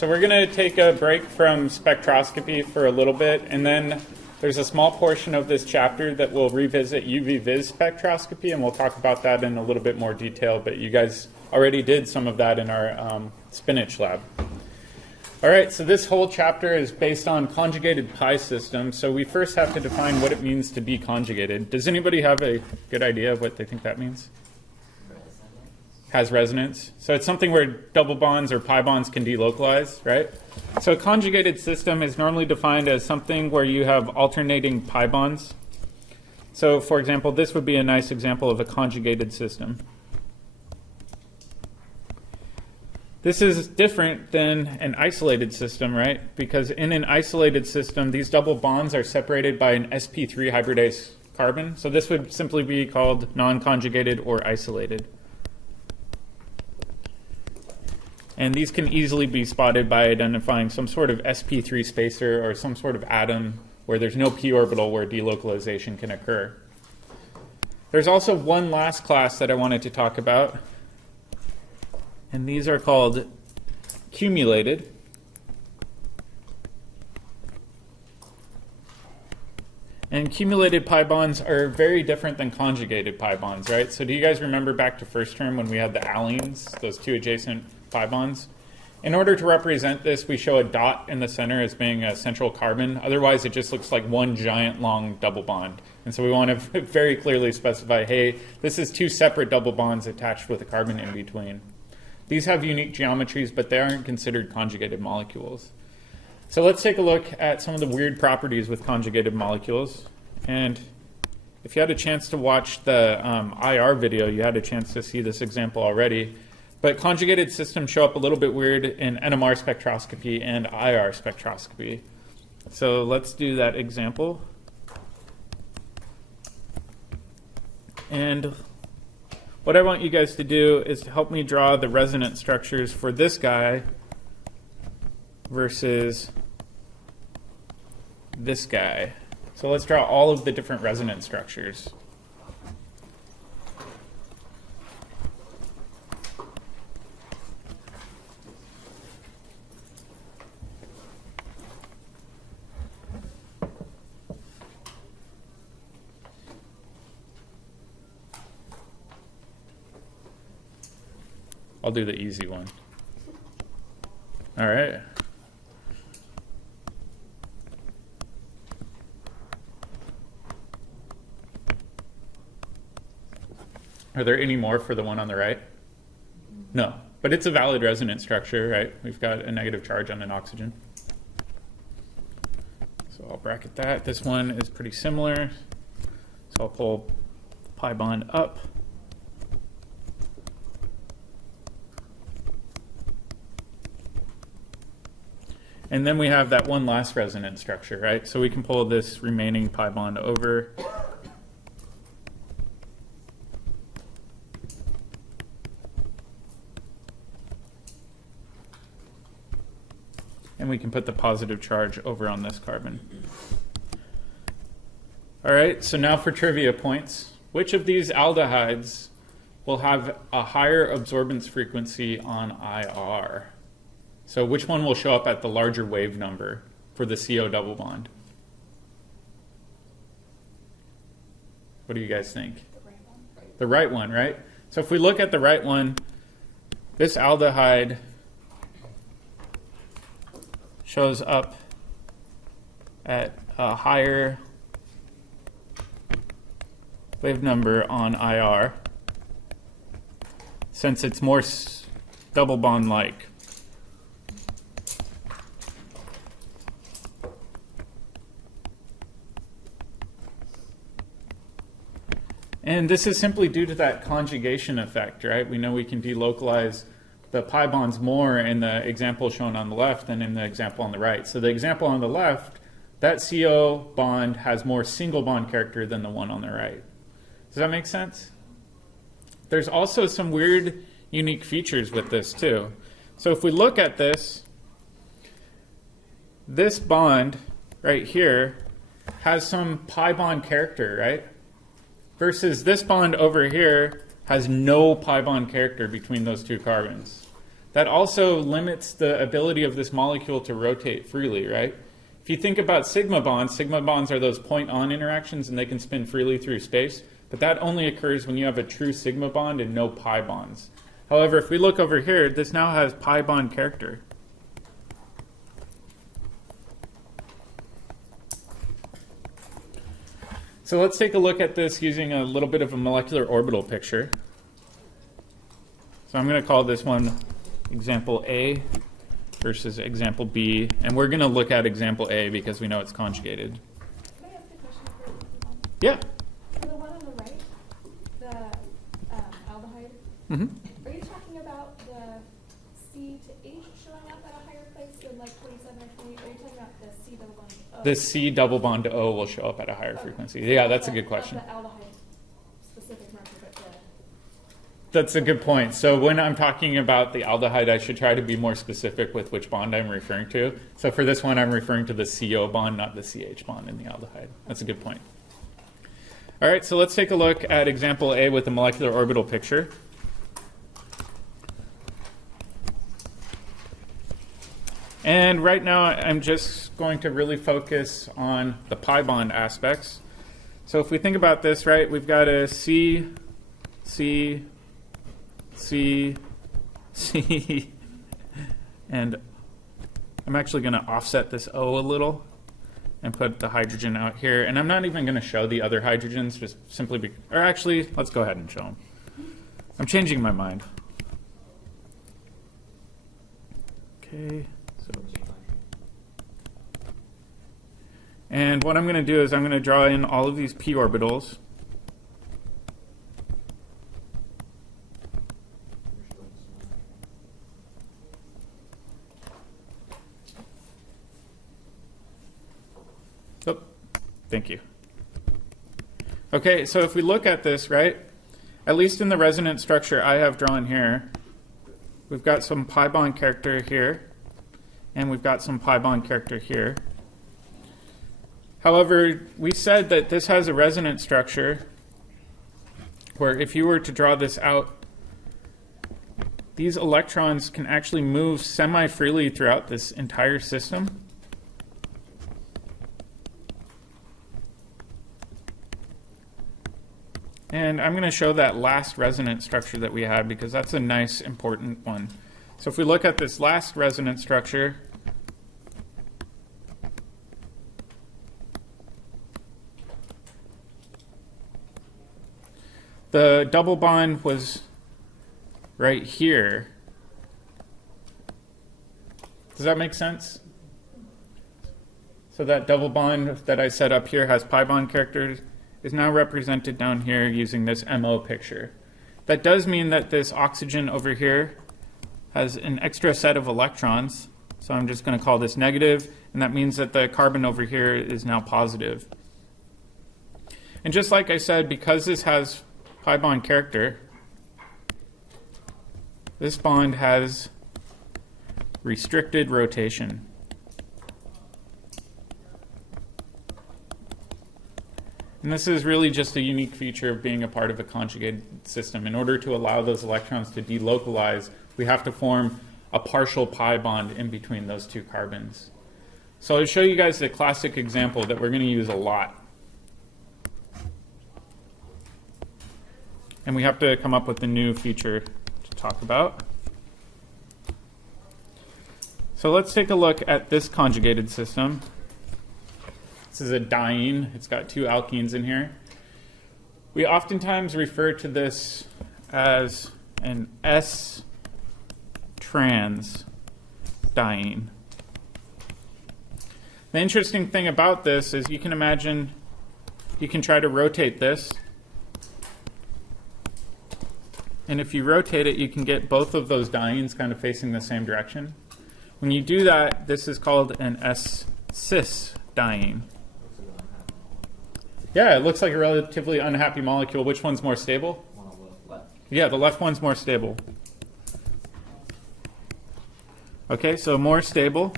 So we're going to take a break from spectroscopy for a little bit, and then there's a small portion of this chapter that will revisit UV-Vis spectroscopy, and we'll talk about that in a little bit more detail, but you guys already did some of that in our spinach lab. All right, so this whole chapter is based on conjugated pi systems, so we first have to define what it means to be conjugated. Does anybody have a good idea of what they think that means? Has resonance. So it's something where double bonds or pi bonds can delocalize, right? So a conjugated system is normally defined as something where you have alternating pi bonds. So for example, this would be a nice example of a conjugated system. This is different than an isolated system, right? Because in an isolated system, these double bonds are separated by an sp3 hybridase carbon. So this would simply be called non-conjugated or isolated. And these can easily be spotted by identifying some sort of sp3 spacer or some sort of atom where there's no p orbital where delocalization can occur. There's also one last class that I wanted to talk about, and these are called cumulated. And cumulated pi bonds are very different than conjugated pi bonds, right? So do you guys remember back to first term when we had the allenes, those two adjacent pi bonds? In order to represent this, we show a dot in the center as being a central carbon. Otherwise, it just looks like one giant long double bond. And so we want to very clearly specify, hey, this is two separate double bonds attached with a carbon in between. These have unique geometries, but they aren't considered conjugated molecules. So let's take a look at some of the weird properties with conjugated molecules. And if you had a chance to watch the IR video, you had a chance to see this example already. But conjugated systems show up a little bit weird in NMR spectroscopy and IR spectroscopy. So let's do that example. And what I want you guys to do is to help me draw the resonance structures for this guy versus this guy. So let's draw all of the different resonance structures. I'll do the easy one. All right. Are there any more for the one on the right? No, but it's a valid resonance structure, right? We've got a negative charge on an oxygen. So I'll bracket that. This one is pretty similar. So I'll pull the pi bond up. And then we have that one last resonance structure, right? So we can pull this remaining pi bond over. And we can put the positive charge over on this carbon. All right, so now for trivia points. Which of these aldehydes will have a higher absorbance frequency on IR? So which one will show up at the larger wave number for the CO double bond? What do you guys think? The right one, right? So if we look at the right one, this aldehyde shows up at a higher wave number on IR since it's more double bond-like. And this is simply due to that conjugation effect, right? We know we can delocalize the pi bonds more in the example shown on the left than in the example on the right. So the example on the left, that CO bond has more single bond character than the one on the right. Does that make sense? There's also some weird, unique features with this too. So if we look at this bond right here has some pi bond character, right? Versus this bond over here has no pi bond character between those two carbons. that also limits the ability of this molecule to rotate freely, right? If you think about sigma bonds are those point-on interactions and they can spin freely through space, but that only occurs when you have a true sigma bond and no pi bonds. However, if we look over here, this now has pi bond character. So let's take a look at this using a little bit of a molecular orbital picture. So I'm going to call this one example A versus example B, and we're going to look at example A because we know it's conjugated. Can I ask a question for you? Yeah. For the one on the right, the aldehyde, are you talking about the C to H showing up at a higher place than like 27 or 28? Or are you talking about the C double bond O? The C double bond to O will show up at a higher frequency. Yeah, that's a good question. Not the aldehyde specific marker, but the... That's a good point. So when I'm talking about the aldehyde, I should try to be more specific with which bond I'm referring to. So for this one, I'm referring to the CO bond, not the CH bond in the aldehyde. That's a good point. All right, so let's take a look at example A with the molecular orbital picture. And right now, I'm just going to really focus on the pi bond aspects. So if we think about this, right, we've got a C, C, C, C, and I'm actually going to offset this O a little and put the hydrogen out here. And I'm not even going to show the other hydrogens, just simply or actually, let's go ahead and show them. I'm changing my mind. Okay. And what I'm going to do is I'm going to draw in all of these p orbitals. Oh, thank you. Okay, so if we look at this, right, at least in the resonance structure I have drawn here, we've got some pi bond character here, and we've got some pi bond character here. However, we said that this has a resonance structure where if you were to draw this out, these electrons can actually move semi-freely throughout this entire system. And I'm going to show that last resonance structure that we had because that's a nice, important one. So if we look at this last resonance structure, the double bond was right here. Does that make sense? So that double bond that I set up here has pi bond characters is now represented down here using this MO picture. That does mean that this oxygen over here has an extra set of electrons. So I'm just going to call this negative, and that means that the carbon over here is now positive. And just like I said, because this has pi bond character, this bond has restricted rotation. And this is really just a unique feature of being a part of a conjugated system. In order to allow those electrons to delocalize, we have to form a partial pi bond in between those two carbons. So I'll show you guys the classic example that we're going to use a lot. And we have to come up with a new feature to talk about. So let's take a look at this conjugated system. This is a diene. It's got two alkenes in here. We oftentimes refer to this as an S-trans diene. The interesting thing about this is you can imagine you can try to rotate this. And if you rotate it, you can get both of those dienes kind of facing the same direction. When you do that, this is called an S-cis diene. Yeah, it looks like a relatively unhappy molecule. Which one's more stable? Yeah, the left one's more stable. Okay, so more stable.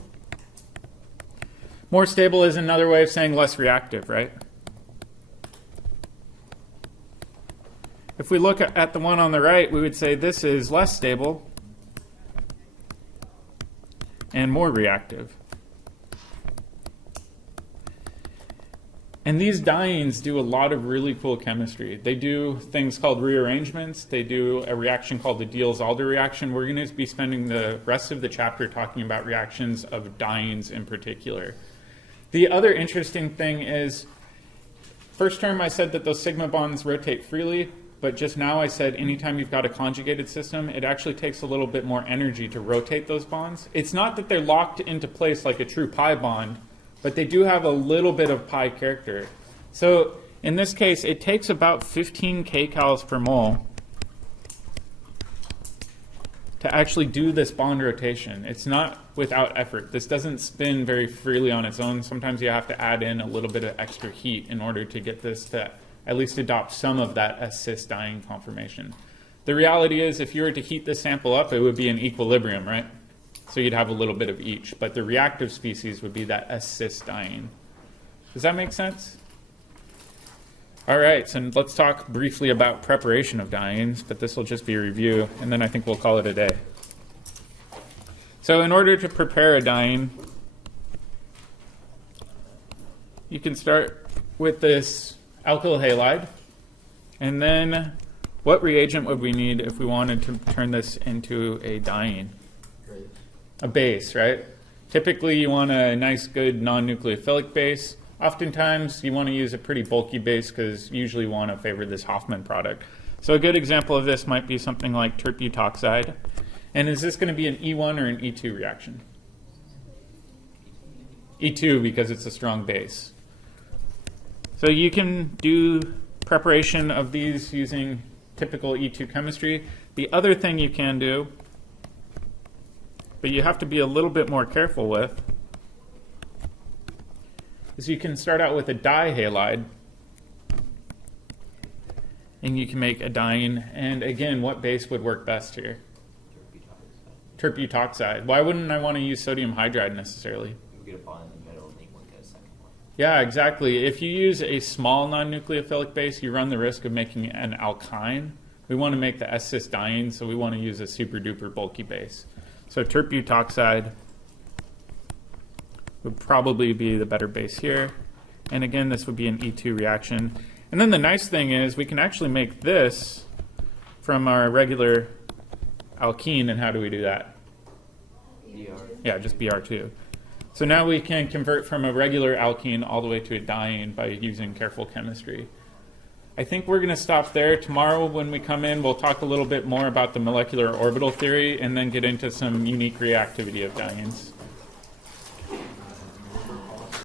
More stable is another way of saying less reactive, right? If we look at the one on the right, we would say this is less stable. and more reactive. And these dienes do a lot of really cool chemistry. They do things called rearrangements. They do a reaction called the Diels-Alder reaction. We're going to be spending the rest of the chapter talking about reactions of dienes in particular. The other interesting thing is, first term I said that those sigma bonds rotate freely, but just now I said anytime you've got a conjugated system, it actually takes a little bit more energy to rotate those bonds. It's not that they're locked into place like a true pi bond, but they do have a little bit of pi character. So in this case, it takes about 15 kcals per mole to actually do this bond rotation. It's not without effort. This doesn't spin very freely on its own. Sometimes you have to add in a little bit of extra heat in order to get this to at least adopt some of that S-cis diene conformation. The reality is, if you were to heat this sample up, it would be in equilibrium, right? So you'd have a little bit of each, but the reactive species would be that S-cis diene. Does that make sense? All right, so let's talk briefly about preparation of dienes, but this will just be a review, and then I think we'll call it a day. So in order to prepare a diene, you can start with this alkyl halide, and then what reagent would we need if we wanted to turn this into a diene? A base, right? Typically you want a nice good non-nucleophilic base. Oftentimes you want to use a pretty bulky base because you usually want to favor this Hofmann product. So a good example of this might be something like terbutoxide. And is this going to be an E1 or an E2 reaction? E2 because it's a strong base. So you can do preparation of these using typical E2 chemistry. The other thing you can do, but you have to be a little bit more careful with, is you can start out with a dihalide, and you can make a diene. And again, what base would work best here? Terbutoxide. Why wouldn't I want to use sodium hydride necessarily? You get a bond in the middle and you won't get a second one. Yeah, exactly. If you use a small non-nucleophilic base, you run the risk of making an alkyne. We want to make the S-cis diene, so we want to use a super duper bulky base. So terbutoxide would probably be the better base here. And again, this would be an E2 reaction. And then the nice thing is we can actually make this from our regular alkene. And how do we do that? BR. Yeah, just Br2. So now we can convert from a regular alkene all the way to a diene by using careful chemistry. I think we're going to stop there. Tomorrow when we come in, we'll talk a little bit more about the molecular orbital theory and then get into some unique reactivity of dienes.